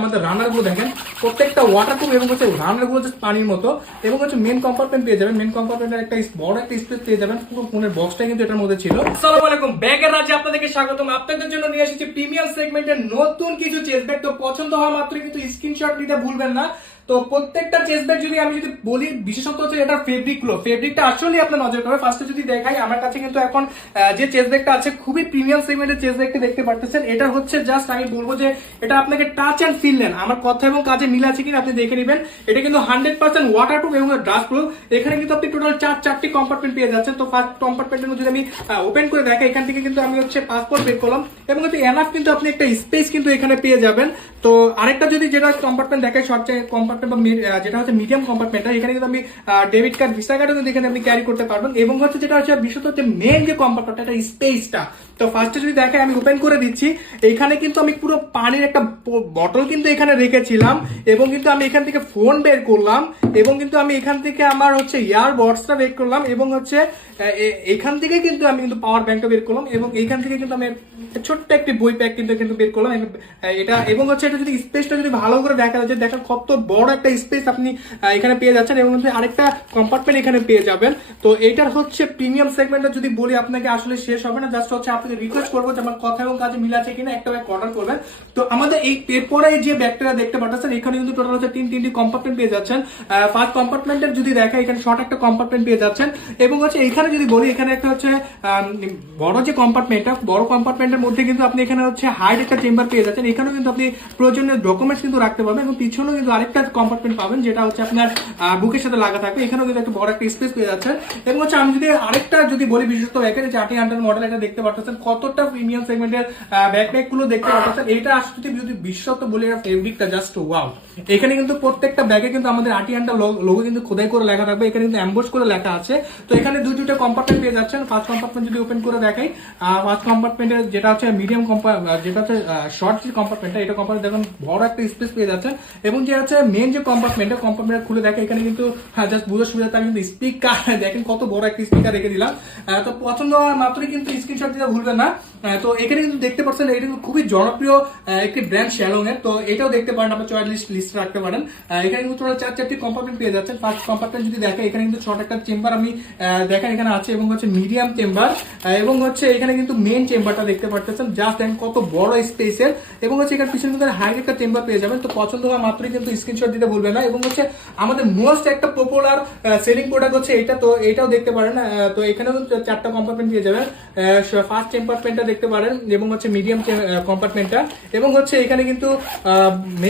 আমাদের রানারগুলো দেখেন প্রত্যেকটা ওয়াটারপ্রুফ এবং হচ্ছে রানারগুলো জাস্ট পানির মতো এবং হচ্ছে মেন কম্পার্টমেন্ট পেয়ে যাবেন। মেন কম্পার্টমেন্টের একটা বড় একটা স্পেস পেয়ে যাবেন, পুরো ফোনের বক্সটা কিন্তু এটার মধ্যে ছিল। আসসালামু আলাইকুম, ব্যাগের রাজ্যে আপনাদেরকে স্বাগতম। আপনাদের জন্য নিয়ে এসেছি প্রিমিয়াম সেগমেন্টের নতুন কিছু চেস্ট ব্যাগ। তো পছন্দ হওয়া মাত্র কিন্তু স্ক্রিনশট নিতে ভুলবেন না। তো প্রত্যেকটা চেস্ট ব্যাগ যদি আমি বলি, বিশেষত হচ্ছে এটা ফেব্রিকটা আসলে আপনার নজর করবে। ফার্স্টে যদি দেখাই, আমার কাছে কিন্তু এখন যে চেস্ট ব্যাগটা আছে খুবই প্রিমিয়াম সেগমেন্টের চেস্ট ব্যাগটা দেখতে পারতেছেন। এটা হচ্ছে জাস্ট আমি বলবো যে এটা আপনাকে টাচ এন্ড ফিল নেন, আমার কথা এবং কাজে মিল আছে কিনা আপনি দেখে নেবেন। এটা কিন্তু 100% ওয়াটারপ্রুফ এবং ডাস্ট প্রুফ। এখানে কিন্তু আপনি টোটাল চারটি কম্পার্টমেন্ট পেয়ে যাচ্ছেন। তো ফার্স্ট কম্পার্টমেন্টের মধ্যে যদি আমি ওপেন করে দেখাই, এখান থেকে কিন্তু আমি হচ্ছে পাসপোর্ট বের করলাম এবং হচ্ছে এনাফ কিন্তু আপনি একটা স্পেস কিন্তু এখানে পেয়ে যাবেন। তো আরেকটা যদি যেটা কম্পার্টমেন্ট দেখাই, সবচেয়ে কম্পার্টমেন্ট বা যেটা হচ্ছে মিডিয়াম কম্পার্টমেন্টটা, এখানে কিন্তু আমি ডেবিট কার্ড, ভিসা কার্ডও কিন্তু এখানে আপনি ক্যারি করতে পারবেন। এবং হচ্ছে যেটা হচ্ছে বিশেষত হচ্ছে মেন যে কম্পার্টমেন্টটা, এটা স্পেসটা। তো ফার্স্টে যদি দেখাই, আমি ওপেন করে দিচ্ছি। এখানে কিন্তু আমি পুরো পানির একটা বটল কিন্তু এখানে রেখেছিলাম এবং কিন্তু আমি এখান থেকে ফোন বের করলাম এবং কিন্তু আমি এখান থেকে আমার হচ্ছে ইয়ারবডসটা বের করলাম এবং হচ্ছে এখান থেকে কিন্তু আমি কিন্তু পাওয়ার ব্যাংকটা বের করলাম এবং এইখান থেকে কিন্তু আমি ছোট্ট একটি বই প্যাক কিন্তু বের করলাম এটা। এবং হচ্ছে এটা যদি স্পেসটা যদি ভালো করে দেখা যাচ্ছে, দেখেন কত বড় একটা স্পেস আপনি এখানে পেয়ে যাচ্ছেন এবং হচ্ছে আরেকটা কম্পার্টমেন্ট এখানে পেয়ে যাবেন। তো এইটার হচ্ছে প্রিমিয়াম সেগমেন্টটা যদি বলি আপনাকে আসলে শেষ হবে না। জাস্ট হচ্ছে আপনাকে রিকোয়েস্ট করবো যে আমার কথা এবং কাজে মিল আছে কিনা একটা ব্যাগ অর্ডার করবেন। তো আমাদের এই এরপরে যে ব্যাগটা দেখতে পাচ্ছেন, এখানে কিন্তু টোটাল হচ্ছে তিনটি কম্পার্টমেন্ট পেয়ে যাচ্ছেন। ফার্স্ট কম্পার্টমেন্টের যদি দেখা, এখানে শর্ট একটা কম্পার্টমেন্ট পেয়ে যাচ্ছেন এবং হচ্ছে এখানে যদি বলি, এখানে একটা হচ্ছে বড় যে কম্পার্টমেন্টটা, বড় কম্পার্টমেন্টের মধ্যে কিন্তু আপনি এখানে হচ্ছে হাইড একটা চেম্বার পেয়ে যাচ্ছেন। এখানেও কিন্তু আপনি প্রয়োজনীয় ডকুমেন্টস কিন্তু রাখতে পারবেন এবং পিছনেও কিন্তু আরেকটা কম্পার্টমেন্ট পাবেন, যেটা হচ্ছে আপনার বুকের সাথে লাগা থাকবে। এখানেও কিন্তু একটা বড় একটা স্পেস পেয়ে যাচ্ছেন। এবং হচ্ছে আমি যদি আরেকটা যদি বলি, বিশেষত ব্যাগের যে 800 মডেল, এটা দেখতে পাচ্ছেন কতটা প্রিমিয়াম সেগমেন্টের ব্যাকপ্যাক গুলো দেখতে পাচ্ছেন। এটা আসলে যদি বিশেষত বলি, ফেব্রিকটা জাস্ট ওয়াও। এখানে কিন্তু প্রত্যেকটা ব্যাগে কিন্তু আমাদের 800 লোগো কিন্তু খোদাই করে লেখা থাকবে, এখানে কিন্তু এমবোস করে লেখা আছে। তো এখানে দুইটা কম্পার্টমেন্ট পেয়ে যাচ্ছেন। ফার্স্ট কম্পার্টমেন্ট যদি ওপেন করে দেখাই, ফার্স্ট কম্পার্টমেন্টের যেটা হচ্ছে মিডিয়াম যেটা হচ্ছে শর্ট যে কম্পার্টমেন্টটা, এটা কম্পার্টমেন্ট দেখুন বড় একটা স্পেস পেয়ে যাচ্ছেন। এবং যে হচ্ছে মেন যে কম্পার্টমেন্ট খুলে দেখে, এখানে কিন্তু জাস্ট বুঝার সুবিধা আমি কিন্তু স্পিকার দেখেন কত বড় একটা স্পিকার রেখে দিলাম। তো পছন্দ হওয়ার মাত্রই কিন্তু স্ক্রিনশট দিতে ভুলবেন না। তো এখানে কিন্তু দেখতে পাচ্ছেন, এটা কিন্তু খুবই জনপ্রিয় একটি ব্র্যান্ড শ্যালং এর। তো এটাও দেখতে পারেন, আপনার চয়েস লিস্ট রাখতে পারেন। এখানে কিন্তু টোটাল চারটি কম্পার্টমেন্ট পেয়ে যাচ্ছেন। ফার্স্ট কম্পার্টমেন্ট যদি দেখে, এখানে কিন্তু ছোট একটা চেম্বার আমি দেখেন এখানে আছে এবং হচ্ছে মিডিয়াম চেম্বার এবং হচ্ছে এখানে কিন্তু মেন চেম্বারটা দেখতে পাচ্ছেন। জাস্ট দেখেন কত বড় স্পেসের এবং হচ্ছে এখানে পিছনে কিন্তু হাইড একটা চেম্বার পেয়ে যাবেন। তো পছন্দ হওয়া মাত্রই কিন্তু স্ক্রিনশট দিতে ভুলবেন না। এবং হচ্ছে আমাদের মোস্ট একটা পপুলার সেলিং প্রোডাক্ট হচ্ছে এটা, তো এটাও দেখতে পারেন। তো এখানেও কিন্তু চারটা কম্পার্টমেন্ট পেয়ে যাবেন। ফার্স্ট কম্পার্টমেন্টটা দেখতে পারেন এবং হচ্ছে মিডিয়াম কম্পার্টমেন্টটা এবং হচ্ছে এখানে কিন্তু মেইন